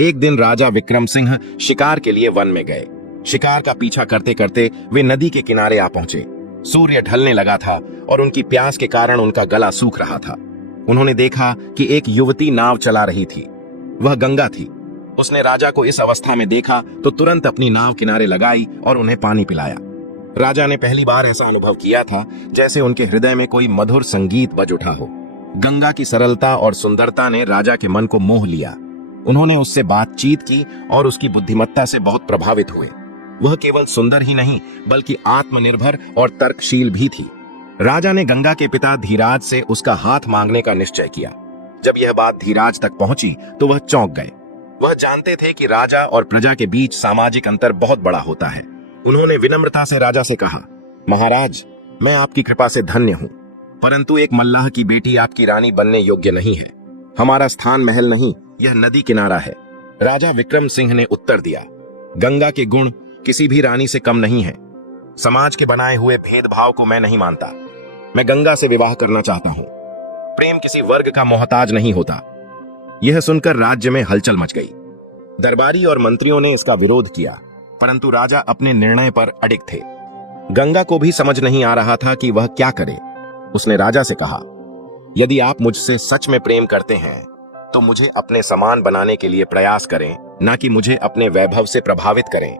एक दिन राजा विक्रम सिंह शिकार के लिए वन में गए। शिकार का पीछा करते करते वे नदी के किनारे आ पहुंचे। सूर्य ढलने लगा था और उनकी प्यास के कारण उनका गला सूख रहा था। उन्होंने देखा कि एक युवती नाव चला रही थी। वह गंगा थी। उसने राजा को इस अवस्था में देखा तो तुरंत अपनी नाव किनारे लगाई और उन्हें पानी पिलाया। राजा ने पहली बार ऐसा अनुभव किया था जैसे उनके हृदय में कोई मधुर संगीत बज उठा हो। गंगा की सरलता और सुंदरता ने राजा के मन को मोह लिया। उन्होंने उससे बातचीत की और उसकी बुद्धिमत्ता से बहुत प्रभावित हुए। वह केवल सुंदर ही नहीं बल्कि आत्मनिर्भर और तर्कशील भी थी। राजा ने गंगा के पिता धीराज से उसका हाथ मांगने का निश्चय किया। जब यह बात धीराज तक पहुंची तो वह चौंक गए। वह जानते थे कि राजा और प्रजा के बीच सामाजिक अंतर बहुत बड़ा होता है। उन्होंने विनम्रता से राजा से कहा, महाराज, मैं आपकी कृपा से धन्य हूं, परंतु एक मल्लाह की बेटी आपकी रानी बनने योग्य नहीं है। हमारा स्थान महल नहीं, यह नदी किनारा है। राजा विक्रम सिंह ने उत्तर दिया, गंगा के गुण किसी भी रानी से कम नहीं है। समाज के बनाए हुए भेदभाव को मैं नहीं मानता। मैं गंगा से विवाह करना चाहता हूं। प्रेम किसी वर्ग का मोहताज नहीं होता। यह सुनकर राज्य में हलचल मच गई। दरबारी और मंत्रियों ने इसका विरोध किया, परंतु राजा अपने निर्णय पर अडिग थे। गंगा को भी समझ नहीं आ रहा था कि वह क्या करे। उसने राजा से कहा, यदि आप मुझसे सच में प्रेम करते हैं तो मुझे अपने समान बनाने के लिए प्रयास करें, न कि मुझे अपने वैभव से प्रभावित करें।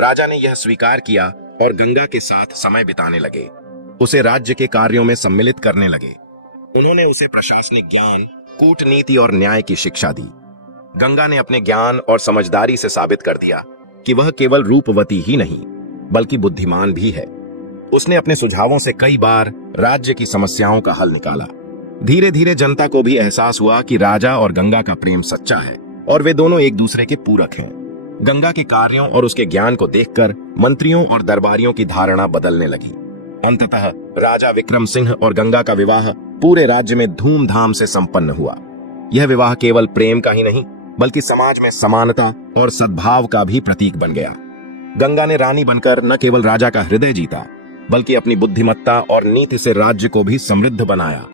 राजा ने यह स्वीकार किया और गंगा के साथ समय बिताने लगे। उसे राज्य के कार्यों में सम्मिलित करने लगे। उन्होंने उसे प्रशासनिक ज्ञान, कूटनीति और न्याय की शिक्षा दी। गंगा ने अपने ज्ञान और समझदारी से साबित कर दिया कि वह केवल रूपवती ही नहीं बल्कि बुद्धिमान भी है। उसने अपने सुझावों से कई बार राज्य की समस्याओं का हल निकाला। धीरे धीरे जनता को भी एहसास हुआ कि राजा और गंगा का प्रेम सच्चा है और वे दोनों एक दूसरे के पूरक हैं। गंगा के कार्यों और उसके ज्ञान को देखकर मंत्रियों और दरबारियों की धारणा बदलने लगी। अंततः राजा विक्रम सिंह और गंगा का विवाह पूरे राज्य में धूमधाम से संपन्न हुआ। यह विवाह केवल प्रेम का ही नहीं बल्कि समाज में समानता और सद्भाव का भी प्रतीक बन गया। गंगा ने रानी बनकर न केवल राजा का हृदय जीता बल्कि अपनी बुद्धिमत्ता और नीति से राज्य को भी समृद्ध बनाया।